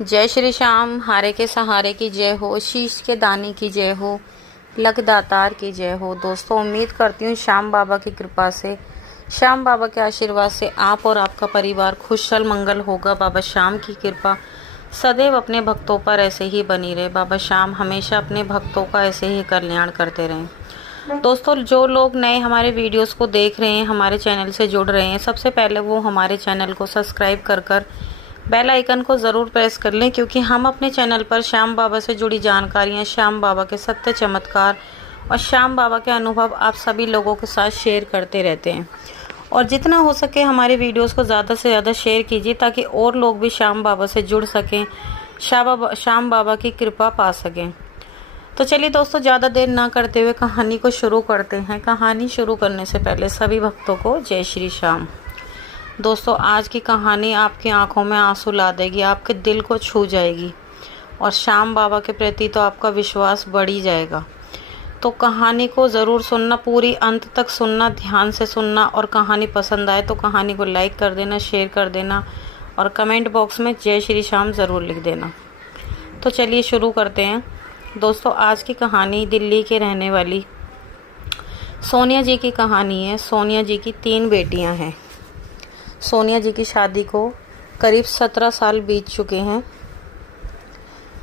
जय श्री श्याम। हारे के सहारे की जय हो, शीश के दानी की जय हो, लक दातार की जय हो। दोस्तों, उम्मीद करती हूँ श्याम बाबा की कृपा से, श्याम बाबा के आशीर्वाद से आप और आपका परिवार खुशहाल मंगल होगा। बाबा श्याम की कृपा सदैव अपने भक्तों पर ऐसे ही बनी रहे। बाबा श्याम हमेशा अपने भक्तों का ऐसे ही कल्याण करते रहें। दोस्तों, जो लोग नए हमारे वीडियोस को देख रहे हैं, हमारे चैनल से जुड़ रहे हैं, सबसे पहले वो हमारे चैनल को सब्सक्राइब कर बेल आइकन को ज़रूर प्रेस कर लें, क्योंकि हम अपने चैनल पर श्याम बाबा से जुड़ी जानकारियाँ, श्याम बाबा के सत्य चमत्कार और श्याम बाबा के अनुभव आप सभी लोगों के साथ शेयर करते रहते हैं। और जितना हो सके हमारे वीडियोस को ज़्यादा से ज़्यादा शेयर कीजिए, ताकि और लोग भी श्याम बाबा से जुड़ सकें, श्याम बाबा की कृपा पा सकें। तो चलिए दोस्तों, ज़्यादा देर ना करते हुए कहानी को शुरू करते हैं। कहानी शुरू करने से पहले सभी भक्तों को जय श्री श्याम। दोस्तों, आज की कहानी आपकी आंखों में आंसू ला देगी, आपके दिल को छू जाएगी और श्याम बाबा के प्रति तो आपका विश्वास बढ़ ही जाएगा। तो कहानी को ज़रूर सुनना, पूरी अंत तक सुनना, ध्यान से सुनना। और कहानी पसंद आए तो कहानी को लाइक कर देना, शेयर कर देना और कमेंट बॉक्स में जय श्री श्याम ज़रूर लिख देना। तो चलिए शुरू करते हैं। दोस्तों, आज की कहानी दिल्ली के रहने वाली सोनिया जी की कहानी है। सोनिया जी की 3 बेटियां हैं। सोनिया जी की शादी को करीब 17 साल बीत चुके हैं।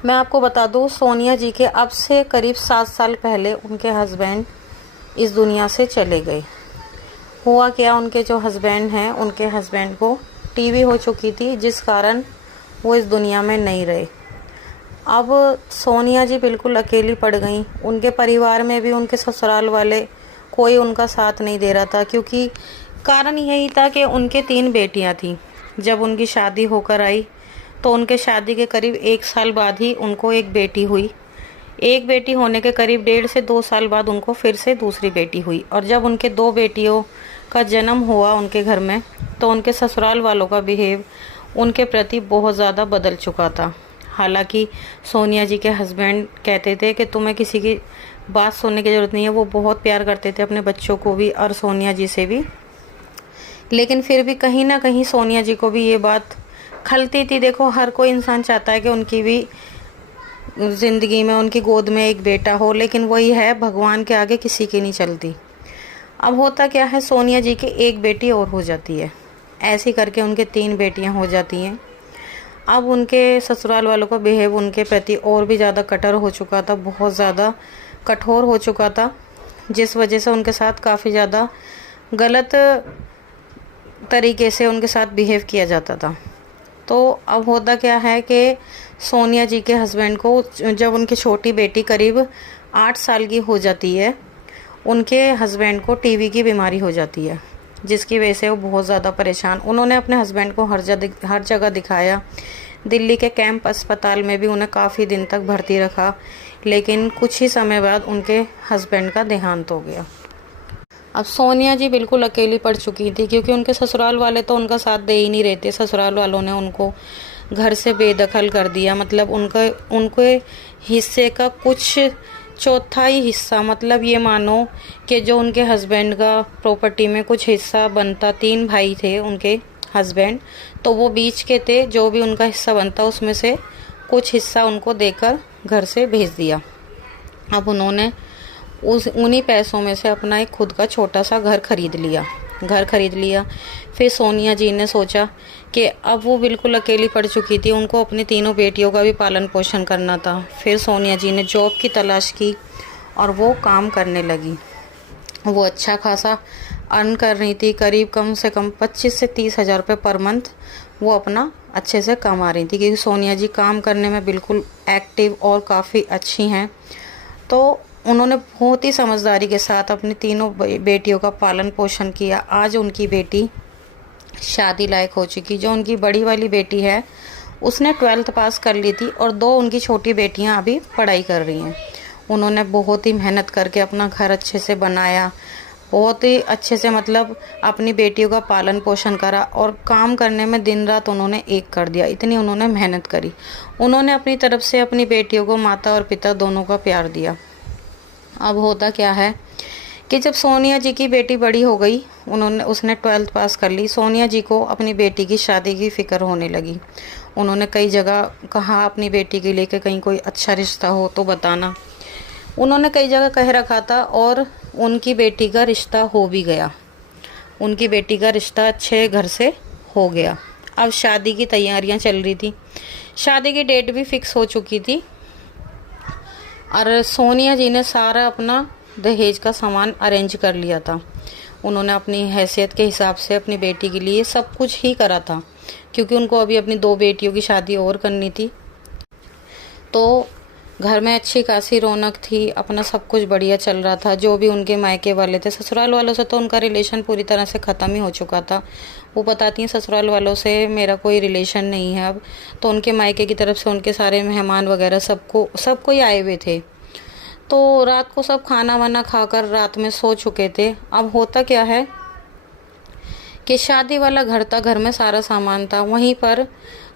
मैं आपको बता दूं, सोनिया जी के अब से करीब 7 साल पहले उनके हस्बैंड इस दुनिया से चले गए। हुआ क्या, उनके जो हस्बैंड हैं, उनके हस्बैंड को टीबी हो चुकी थी, जिस कारण वो इस दुनिया में नहीं रहे। अब सोनिया जी बिल्कुल अकेली पड़ गई। उनके परिवार में भी उनके ससुराल वाले कोई उनका साथ नहीं दे रहा था, क्योंकि कारण यही था कि उनके 3 बेटियां थीं। जब उनकी शादी होकर आई तो उनके शादी के करीब 1 साल बाद ही उनको एक बेटी हुई। एक बेटी होने के करीब 1.5 से 2 साल बाद उनको फिर से दूसरी बेटी हुई। और जब उनके 2 बेटियों का जन्म हुआ उनके घर में, तो उनके ससुराल वालों का बिहेव उनके प्रति बहुत ज़्यादा बदल चुका था। हालांकि सोनिया जी के हस्बैंड कहते थे कि तुम्हें किसी की बात सुनने की ज़रूरत नहीं है। वो बहुत प्यार करते थे अपने बच्चों को भी और सोनिया जी से भी, लेकिन फिर भी कहीं ना कहीं सोनिया जी को भी ये बात खलती थी। देखो, हर कोई इंसान चाहता है कि उनकी भी ज़िंदगी में उनकी गोद में एक बेटा हो, लेकिन वही है, भगवान के आगे किसी की नहीं चलती। अब होता क्या है, सोनिया जी की एक बेटी और हो जाती है। ऐसे करके उनके 3 बेटियां हो जाती हैं। अब उनके ससुराल वालों का बिहेव उनके प्रति और भी ज़्यादा कठोर हो चुका था, बहुत ज़्यादा कठोर हो चुका था, जिस वजह से उनके साथ काफ़ी ज़्यादा गलत तरीके से उनके साथ बिहेव किया जाता था। तो अब होता क्या है कि सोनिया जी के हस्बैंड को, जब उनकी छोटी बेटी करीब 8 साल की हो जाती है, उनके हस्बैंड को टीबी की बीमारी हो जाती है, जिसकी वजह से वो बहुत ज़्यादा परेशान। उन्होंने अपने हस्बैंड को हर जगह दिखाया। दिल्ली के कैंप अस्पताल में भी उन्हें काफ़ी दिन तक भर्ती रखा, लेकिन कुछ ही समय बाद उनके हस्बैंड का देहांत हो गया। अब सोनिया जी बिल्कुल अकेली पड़ चुकी थी, क्योंकि उनके ससुराल वाले तो उनका साथ दे ही नहीं रहे थे। ससुराल वालों ने उनको घर से बेदखल कर दिया। मतलब उनके हिस्से का कुछ चौथाई हिस्सा, मतलब ये मानो कि जो उनके हस्बैंड का प्रॉपर्टी में कुछ हिस्सा बनता, 3 भाई थे उनके हस्बैंड, तो वो बीच के थे। जो भी उनका हिस्सा बनता उसमें से कुछ हिस्सा उनको देकर घर से भेज दिया। अब उन्होंने उन्हीं पैसों में से अपना एक खुद का छोटा सा घर खरीद लिया। फिर सोनिया जी ने सोचा कि अब वो बिल्कुल अकेली पड़ चुकी थी, उनको अपनी 3 बेटियों का भी पालन पोषण करना था। फिर सोनिया जी ने जॉब की तलाश की और वो काम करने लगी। वो अच्छा खासा अर्न कर रही थी, करीब कम से कम 25 से 30 हज़ार रुपये पर मंथ वो अपना अच्छे से कमा रही थी, क्योंकि सोनिया जी काम करने में बिल्कुल एक्टिव और काफ़ी अच्छी हैं। तो उन्होंने बहुत ही समझदारी के साथ अपनी 3 बेटियों का पालन पोषण किया। आज उनकी बेटी शादी लायक हो चुकी। जो उनकी बड़ी वाली बेटी है, उसने 12th पास कर ली थी और 2 उनकी छोटी बेटियां अभी पढ़ाई कर रही हैं। उन्होंने बहुत ही मेहनत करके अपना घर अच्छे से बनाया, बहुत ही अच्छे से, मतलब अपनी बेटियों का पालन पोषण करा और काम करने में दिन रात उन्होंने एक कर दिया। इतनी उन्होंने मेहनत करी। उन्होंने अपनी तरफ से अपनी बेटियों को माता और पिता दोनों का प्यार दिया। अब होता क्या है कि जब सोनिया जी की बेटी बड़ी हो गई, उसने 12th पास कर ली, सोनिया जी को अपनी बेटी की शादी की फ़िक्र होने लगी। उन्होंने कई जगह कहा अपनी बेटी के लिए कि कहीं कोई अच्छा रिश्ता हो तो बताना। उन्होंने कई जगह कह रखा था और उनकी बेटी का रिश्ता हो भी गया। उनकी बेटी का रिश्ता अच्छे घर से हो गया। अब शादी की तैयारियां चल रही थी, शादी की डेट भी फिक्स हो चुकी थी और सोनिया जी ने सारा अपना दहेज का सामान अरेंज कर लिया था। उन्होंने अपनी हैसियत के हिसाब से अपनी बेटी के लिए सब कुछ ही करा था, क्योंकि उनको अभी अपनी 2 बेटियों की शादी और करनी थी। तो घर में अच्छी खासी रौनक थी, अपना सब कुछ बढ़िया चल रहा था। जो भी उनके मायके वाले थे, ससुराल वालों से तो उनका रिलेशन पूरी तरह से ख़त्म ही हो चुका था। वो बताती हैं ससुराल वालों से मेरा कोई रिलेशन नहीं है अब। तो उनके मायके की तरफ से उनके सारे मेहमान वगैरह सब कोई आए हुए थे। तो रात को सब खाना वाना खाकर रात में सो चुके थे। अब होता क्या है कि शादी वाला घर था, घर में सारा सामान था, वहीं पर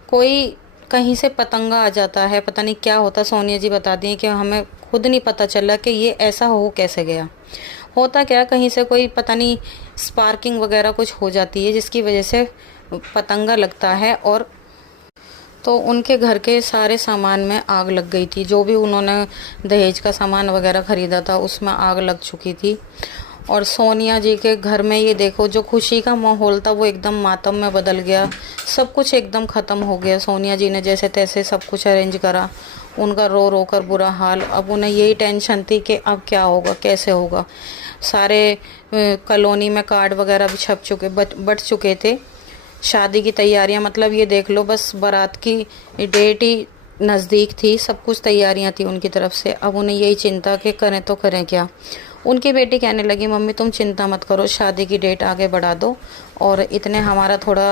कोई कहीं से पतंगा आ जाता है, पता नहीं क्या होता। सोनिया जी बताती हैं कि हमें खुद नहीं पता चला कि ये ऐसा हो कैसे गया। होता क्या, कहीं से कोई पता नहीं स्पार्किंग वगैरह कुछ हो जाती है जिसकी वजह से पतंगा लगता है, और तो उनके घर के सारे सामान में आग लग गई थी। जो भी उन्होंने दहेज का सामान वगैरह ख़रीदा था उसमें आग लग चुकी थी। और सोनिया जी के घर में ये देखो, जो खुशी का माहौल था वो एकदम मातम में बदल गया। सब कुछ एकदम ख़त्म हो गया। सोनिया जी ने जैसे तैसे सब कुछ अरेंज करा, उनका रो रो कर बुरा हाल। अब उन्हें यही टेंशन थी कि अब क्या होगा, कैसे होगा। सारे कॉलोनी में कार्ड वगैरह भी छप चुके, बट चुके थे। शादी की तैयारियां, मतलब ये देख लो, बस बारात की डेट ही नज़दीक थी, सब कुछ तैयारियां थी उनकी तरफ से। अब उन्हें यही चिंता कि करें तो करें क्या। उनकी बेटी कहने लगी, मम्मी तुम चिंता मत करो, शादी की डेट आगे बढ़ा दो और इतने हमारा थोड़ा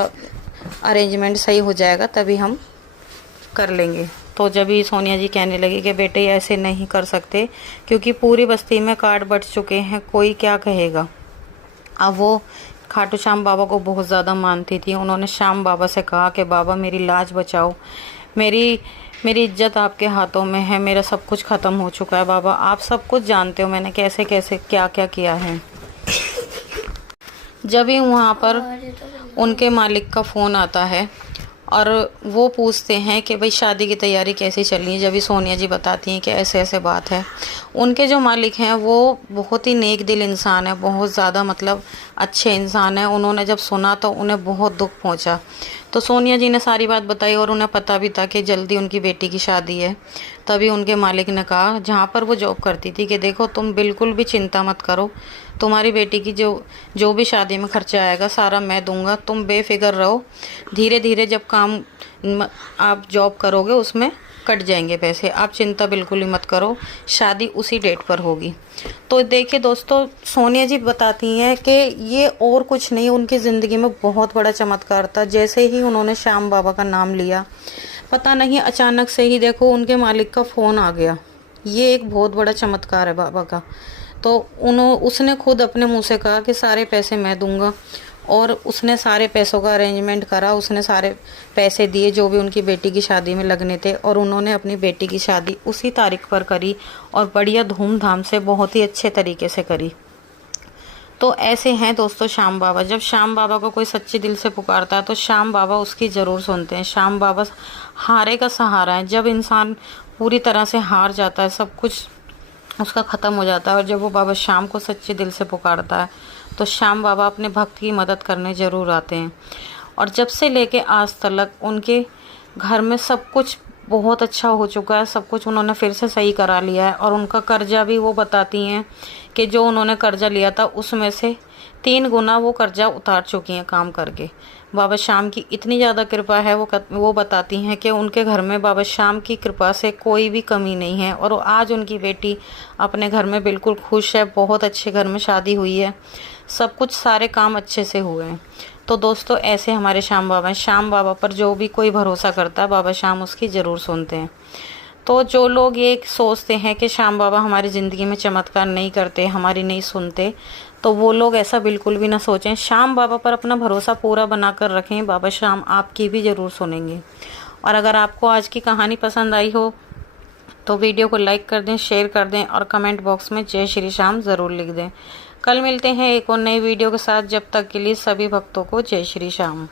अरेंजमेंट सही हो जाएगा तभी हम कर लेंगे। तो जब ही सोनिया जी कहने लगी कि बेटे ऐसे नहीं कर सकते, क्योंकि पूरी बस्ती में कार्ड बट चुके हैं, कोई क्या कहेगा। अब वो खाटू श्याम बाबा को बहुत ज़्यादा मानती थी। उन्होंने श्याम बाबा से कहा कि बाबा मेरी लाज बचाओ, मेरी इज्जत आपके हाथों में है, मेरा सब कुछ ख़त्म हो चुका है बाबा, आप सब कुछ जानते हो मैंने कैसे कैसे क्या क्या किया है। जब ही वहाँ पर उनके मालिक का फ़ोन आता है और वो पूछते हैं कि भाई शादी की तैयारी कैसी चल रही है। जब भी सोनिया जी बताती हैं कि ऐसे ऐसे बात है। उनके जो मालिक हैं वो बहुत ही नेक दिल इंसान है, बहुत ज़्यादा मतलब अच्छे इंसान है। उन्होंने जब सुना तो उन्हें बहुत दुख पहुंचा। तो सोनिया जी ने सारी बात बताई और उन्हें पता भी था कि जल्दी उनकी बेटी की शादी है। तभी उनके मालिक ने कहा, जहाँ पर वो जॉब करती थी, कि देखो तुम बिल्कुल भी चिंता मत करो, तुम्हारी बेटी की जो भी शादी में खर्चा आएगा सारा मैं दूंगा, तुम बेफिक्र रहो। धीरे धीरे जब काम आप जॉब करोगे उसमें कट जाएंगे पैसे, आप चिंता बिल्कुल ही मत करो, शादी उसी डेट पर होगी। तो देखिए दोस्तों, सोनिया जी बताती हैं कि ये और कुछ नहीं, उनकी ज़िंदगी में बहुत बड़ा चमत्कार था। जैसे ही उन्होंने श्याम बाबा का नाम लिया, पता नहीं अचानक से ही देखो उनके मालिक का फ़ोन आ गया। ये एक बहुत बड़ा चमत्कार है बाबा का। तो उसने खुद अपने मुंह से कहा कि सारे पैसे मैं दूंगा, और उसने सारे पैसों का अरेंजमेंट करा। उसने सारे पैसे दिए जो भी उनकी बेटी की शादी में लगने थे, और उन्होंने अपनी बेटी की शादी उसी तारीख पर करी और बढ़िया धूमधाम से बहुत ही अच्छे तरीके से करी। तो ऐसे हैं दोस्तों श्याम बाबा। जब श्याम बाबा को कोई सच्चे दिल से पुकारता है तो श्याम बाबा उसकी ज़रूर सुनते हैं। श्याम बाबा हारे का सहारा है। जब इंसान पूरी तरह से हार जाता है, सब कुछ उसका ख़त्म हो जाता है, और जब वो बाबा श्याम को सच्चे दिल से पुकारता है तो श्याम बाबा अपने भक्त की मदद करने ज़रूर आते हैं। और जब से लेके आज तक उनके घर में सब कुछ बहुत अच्छा हो चुका है, सब कुछ उन्होंने फिर से सही करा लिया है। और उनका कर्जा भी वो बताती हैं कि जो उन्होंने कर्जा लिया था उसमें से 3 गुना वो कर्जा उतार चुकी हैं काम करके। बाबा श्याम की इतनी ज़्यादा कृपा है, वो बताती हैं कि उनके घर में बाबा श्याम की कृपा से कोई भी कमी नहीं है। और आज उनकी बेटी अपने घर में बिल्कुल खुश है, बहुत अच्छे घर में शादी हुई है, सब कुछ सारे काम अच्छे से हुए हैं। तो दोस्तों ऐसे हमारे श्याम बाबा हैं। श्याम बाबा पर जो भी कोई भरोसा करता है, बाबा श्याम उसकी ज़रूर सुनते हैं। तो जो लोग ये सोचते हैं कि श्याम बाबा हमारी ज़िंदगी में चमत्कार नहीं करते, हमारी नहीं सुनते, तो वो लोग ऐसा बिल्कुल भी ना सोचें। श्याम बाबा पर अपना भरोसा पूरा बनाकर रखें, बाबा श्याम आपकी भी ज़रूर सुनेंगे। और अगर आपको आज की कहानी पसंद आई हो तो वीडियो को लाइक कर दें, शेयर कर दें और कमेंट बॉक्स में जय श्री श्याम ज़रूर लिख दें। कल मिलते हैं एक और नई वीडियो के साथ। जब तक के लिए सभी भक्तों को जय श्री श्याम।